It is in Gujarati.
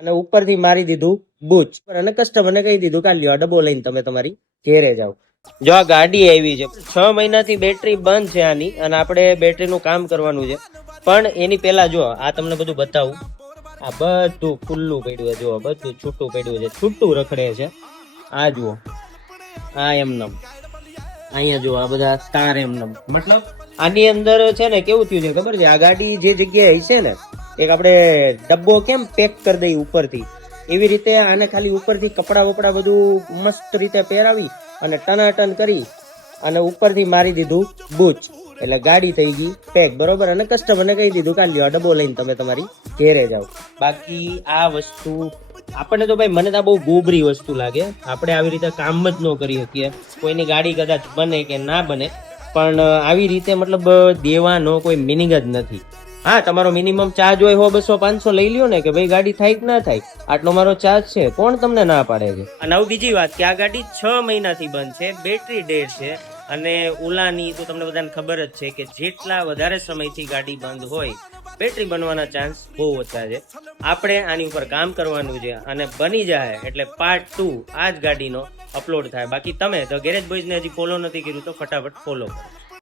અને ઉપરથી મારી દીધું બૂચ અને કસ્ટમરને કહી દીધું કે લ્યો ડબ્બો લઈને તમે તમારી ઘેરે જાઓ. જો આ ગાડી આવી છે 6 મહિનાથી બેટરી બંધ છે આની અને આપણે બેટરીનું કામ કરવાનું છે. પણ એની પહેલા જો આ તમને બધું બતાવું. આ બધું ખુલ્લું પડ્યું છે, જો બધું છૂટું પડ્યું છે, છૂટું રખડે છે. આ જુઓ, આ એમનેમ અહીંયા જો આ બધા તાર એમનેમ, મતલબ આની અંદર છે ને કેવું થયું છે ખબર છે, આ ગાડી જે જગ્યાએ છે ને એક આપણે ડબ્બો કેમ પેક કરી દઈએ ઉપરથી, એવી રીતે આને ખાલી ઉપરથી કપડા વપડા બધું મસ્ત રીતે પહેરાવી અને ટનાટન કરી અને ઉપરથી મારી દીધું બૂચ, એટલે ગાડી થઈ ગઈ પેક, બરોબર. અને કસ્ટમરને કહી દીધું કે લ્યો ડબ્બો લઈને તમે તમારી ઘેરે જાઓ. બાકી આ વસ્તુ આપણને તો ભાઈ, મને તો બહુ ગોબરી વસ્તુ લાગે. આપણે આવી રીતે કામ જ ન કરી શકીએ. કોઈની ગાડી કદાચ બને કે ના બને, પણ આવી રીતે મતલબ દેવાનો કોઈ મિનિંગ જ નથી. હા, તમારો મિનિમમ ચાર્જ હોય 100, 200, 500 લઈ લ્યો ને કે ભાઈ ગાડી થાય કે ના થાય, આટલો મારો ચાર્જ છે, કોણ તમને ના પાડે છે. અને હવે બીજી વાત કે આ ગાડી 6 મહિનાથી બંધ છે, બેટરી ડેડ છે. અને ઓલાની તો તમને બધાને ખબર જ છે કે જેટલા વધારે સમયથી ગાડી બંધ હોય બેટરી બનવાના ચાન્સ બહુ ઓછા છે. આપણે આની ઉપર કામ કરવાનું છે અને બની જાય એટલે પાર્ટ 2 આ જ ગાડીનો અપલોડ થાય. બાકી તમે તો ગેરેજ બોયઝને હજી ફોલો નથી કર્યું તો ફટાફટ ફોલો કરો.